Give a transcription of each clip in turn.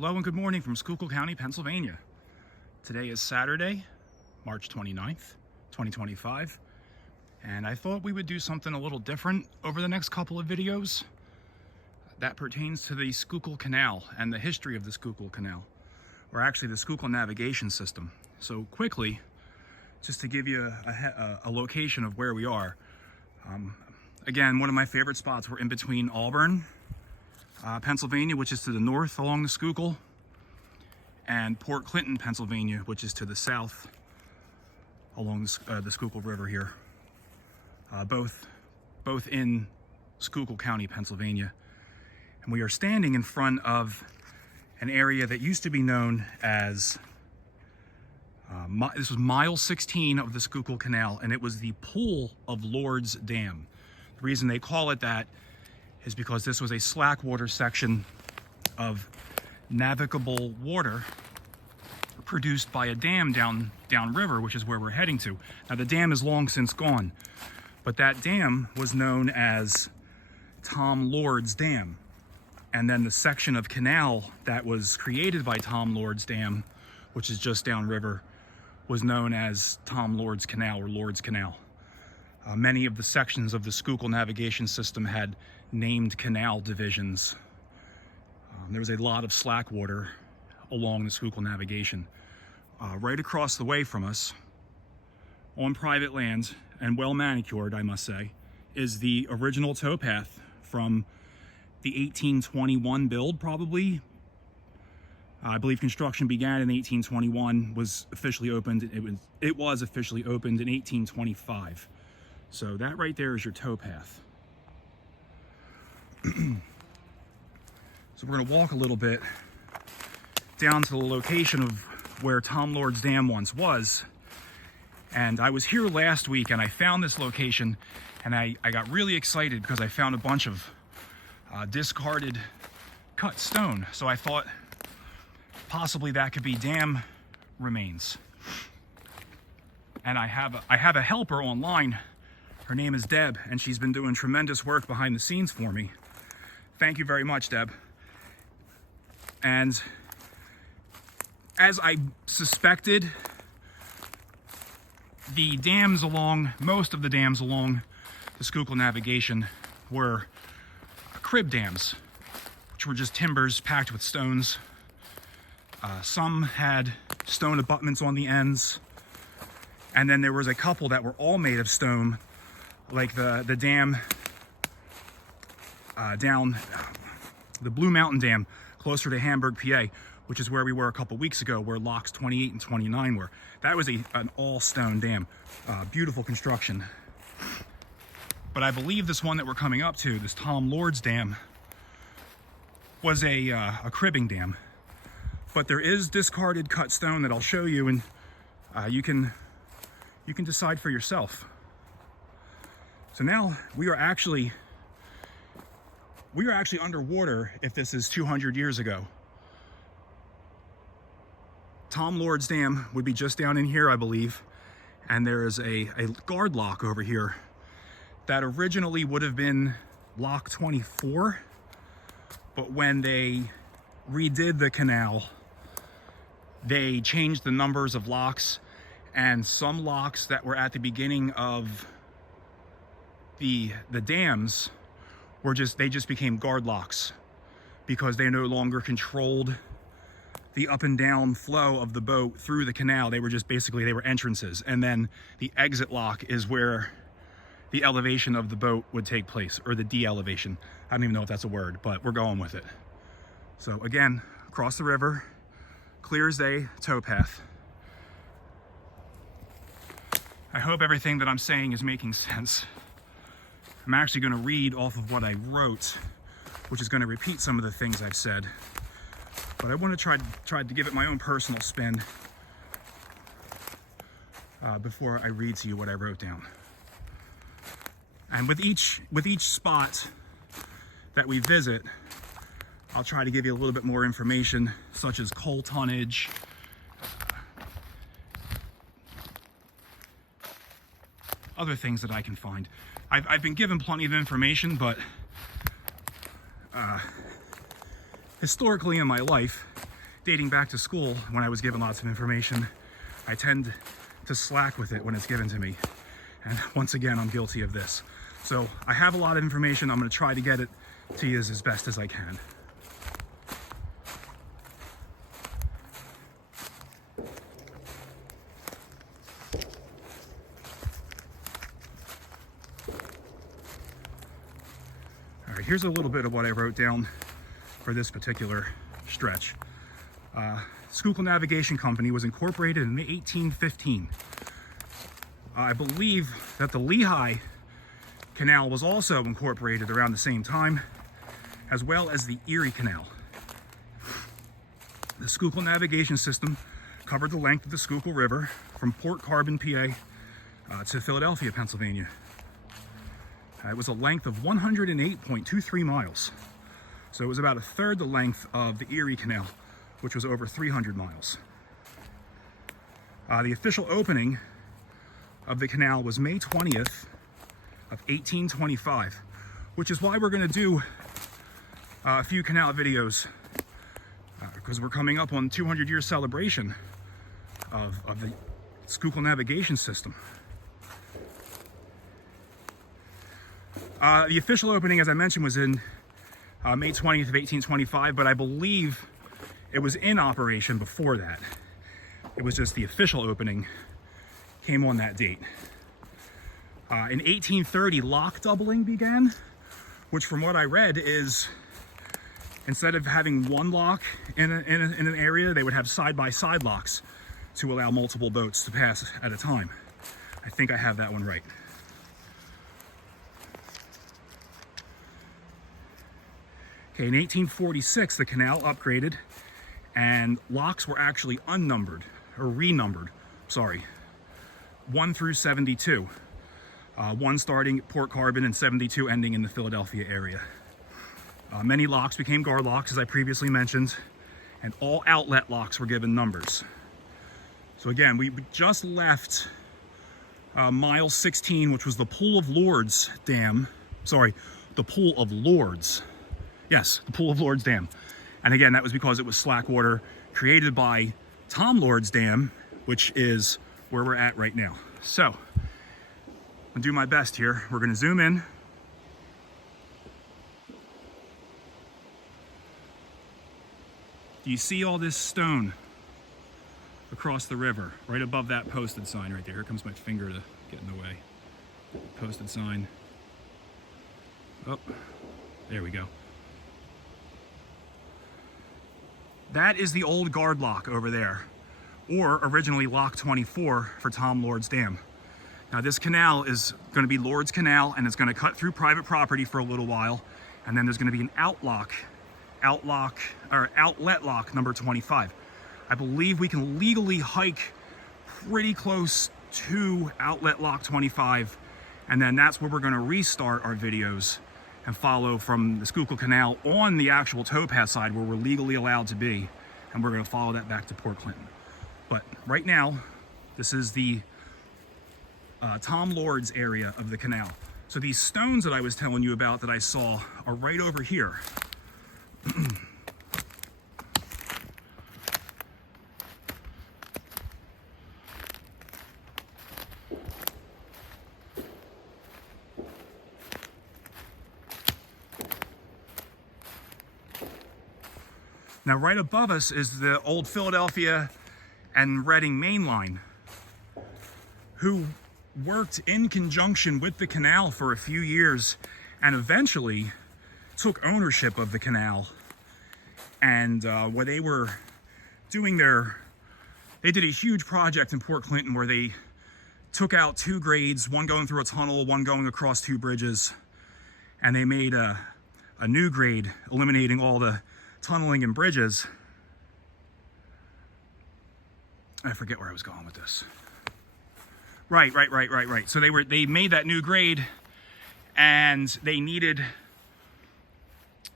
Hello and good morning from Schuylkill County, Pennsylvania. Today is Saturday, March 29th, 2025, and I thought we would do something a little different over the next couple of videos that pertains to the Schuylkill Canal and the history of the Schuylkill Canal, or actually the Schuylkill Navigation System. So quickly, just to give you a location of where we are. Again, one of my favorite spots, we're in between Auburn, Pennsylvania, which is to the north along the Schuylkill, and Port Clinton, Pennsylvania, which is to the south along the Schuylkill River here. Both in Schuylkill County, Pennsylvania. And we are standing in front of an area that used to be known as, this was mile 16 of the Schuylkill Canal, and it was the Pool of Lord's Dam. The reason they call it that is because this was a slack water section of navigable water produced by a dam downriver, which is where we're heading to. Now the dam is long since gone, but that dam was known as Tom Lord's Dam. And then the section of canal that was created by Tom Lord's Dam, which is just downriver, was known as Tom Lord's Canal or Lord's Canal. Many of the sections of the Schuylkill Navigation System had named canal divisions. There was a lot of slack water along the Schuylkill Navigation. Right across the way from us, on private land, and well manicured, I must say, is the original towpath from the 1821 build, probably. I believe construction began in 1821, was officially opened. It was officially opened in 1825. So that right there is your towpath. So we're going to walk a little bit down to the location of where Tom Lord's Dam once was. And I was here last week and I found this location, and I got really excited because I found a bunch of discarded cut stone. So I thought possibly that could be dam remains. And I have a helper online. Her name is Deb, and she's been doing tremendous work behind the scenes for me. Thank you very much, Deb. And as I suspected, most of the dams along the Schuylkill Navigation were crib dams, which were just timbers packed with stones. Some had stone abutments on the ends, and then there was a couple that were all made of stone, like the dam down the Blue Mountain Dam closer to Hamburg, PA, which is where we were a couple weeks ago, where locks 28 and 29 were. That was an all-stone dam. Beautiful construction. But I believe this one that we're coming up to, this Tom Lord's Dam, was a cribbing dam. But there is discarded cut stone that I'll show you, and you can decide for yourself. So now we are actually underwater if this is 200 years ago. Tom Lord's Dam would be just down in here, I believe, and there is a guard lock over here that originally would have been lock 24, but when they redid the canal, they changed the numbers of locks, and some locks that were at the beginning of the dams they just became guard locks because they no longer controlled the up and down flow of the boat through the canal. They were entrances. And then the exit lock is where the elevation of the boat would take place, or the de-elevation. I don't even know if that's a word, but we're going with it. So again, across the river, clear as day, towpath. I hope everything that I'm saying is making sense. I'm actually going to read off of what I wrote, which is going to repeat some of the things I've said. But I want to try to give it my own personal spin before I read to you what I wrote down. And with each spot that we visit, I'll try to give you a little bit more information, such as coal tonnage, other things that I can find. I've been given plenty of information, but historically in my life, dating back to school, when I was given lots of information, I tend to slack with it when it's given to me. And once again, I'm guilty of this. So I have a lot of information. I'm going to try to get it to you as best as I can. All right, here's a little bit of what I wrote down for this particular stretch. Schuylkill Navigation Company was incorporated in 1815. I believe that the Lehigh Canal was also incorporated around the same time, as well as the Erie Canal. The Schuylkill Navigation System covered the length of the Schuylkill River from Port Carbon, PA, to Philadelphia, Pennsylvania. It was a length of 108.23 miles. So it was about a third the length of the Erie Canal, which was over 300 miles. The official opening of the canal was May 20th of 1825, which is why we're going to do a few canal videos, because we're coming up on 200-year celebration of the Schuylkill Navigation System. The official opening, as I mentioned, was in May 20th of 1825, but I believe it was in operation before that. It was just the official opening came on that date. In 1830, lock doubling began, which from what I read is, instead of having one lock in an area, they would have side-by-side locks to allow multiple boats to pass at a time. I think I have that one right. Okay, in 1846, the canal upgraded and locks were actually unnumbered, or renumbered, sorry, 1 through 72. 1 starting at Port Carbon and 72 ending in the Philadelphia area. Many locks became guard locks, as I previously mentioned, and all outlet locks were given numbers. So again, we just left mile 16, which was the Pool of Lords Dam. Sorry, the Pool of Lords. Yes, the Pool of Lords Dam. And again, that was because it was slack water created by Tom Lord's Dam, which is where we're at right now. So, I'm gonna do my best here. We're gonna zoom in. Do you see all this stone across the river, right above that posted sign right there? Here comes my finger to get in the way. Posted sign. Oh, there we go. That is the old guard lock over there, or originally Lock 24 for Tom Lord's Dam. Now this canal is going to be Lord's Canal, and it's going to cut through private property for a little while, and then there's going to be an outlet lock number 25. I believe we can legally hike pretty close to outlet lock 25, and then that's where we're going to restart our videos and follow from the Schuylkill Canal on the actual towpath side where we're legally allowed to be, and we're going to follow that back to Port Clinton. But right now, this is the Tom Lord's area of the canal. So these stones that I was telling you about that I saw are right over here. Now right above us is the old Philadelphia and Reading main line, who worked in conjunction with the canal for a few years and eventually took ownership of the canal. And where they were doing they did a huge project in Port Clinton where they took out 2 grades, one going through a tunnel, one going across 2 bridges, and they made a new grade, eliminating all the tunneling and bridges. I forget where I was going with this. Right. So they made that new grade, and they needed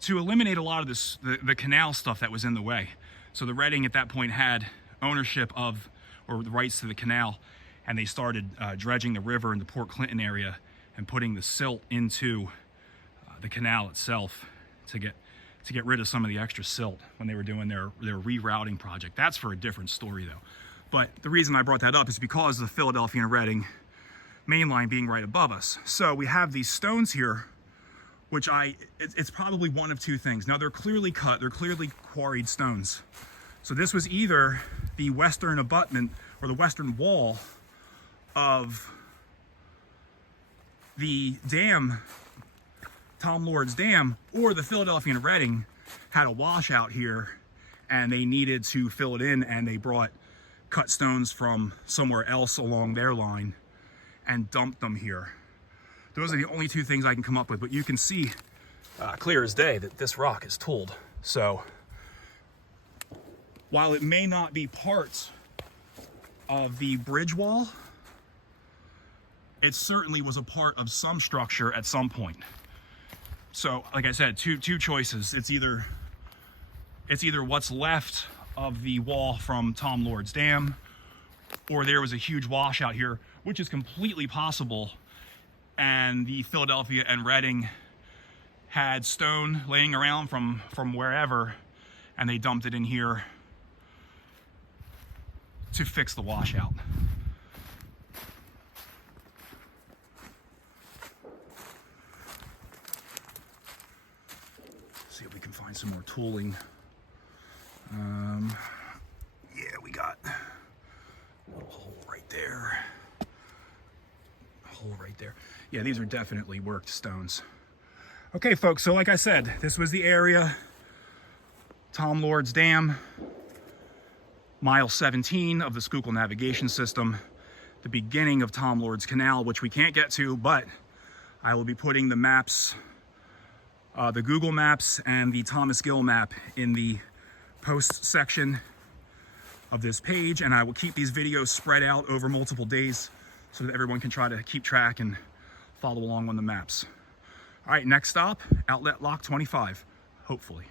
to eliminate a lot of this, the canal stuff that was in the way. So the Reading at that point had ownership of, or the rights to the canal, and they started dredging the river in the Port Clinton area and putting the silt into the canal itself to get to get rid of some of the extra silt when they were doing their rerouting project. That's for a different story though. But the reason I brought that up is because of the Philadelphia and Reading main line being right above us. So we have these stones here, which it's probably one of two things. Now they're clearly cut, they're clearly quarried stones. So this was either the western abutment or the western wall of the dam, Tom Lord's Dam, or the Philadelphia and Reading had a washout here and they needed to fill it in, and they brought cut stones from somewhere else along their line and dumped them here. Those are the only two things I can come up with, but you can see clear as day that this rock is tooled. So while it may not be part of the bridge wall, it certainly was a part of some structure at some point. So like I said, two choices. It's either what's left of the wall from Tom Lord's Dam, or there was a huge washout here, which is completely possible, and the Philadelphia and Reading had stone laying around from wherever, and they dumped it in here to fix the washout. See if we can find some more tooling. Yeah, we got a little hole right there. A hole right there. Yeah, these are definitely worked stones. Okay, folks, so like I said, this was the area, Tom Lord's Dam, mile 17 of the Schuylkill Navigation System, the beginning of Tom Lord's Canal, which we can't get to, but I will be putting the maps, the Google Maps and the Thomas Gill map in the post section of this page, and I will keep these videos spread out over multiple days so that everyone can try to keep track and follow along on the maps. All right, next stop, Outlet Lock 25, hopefully.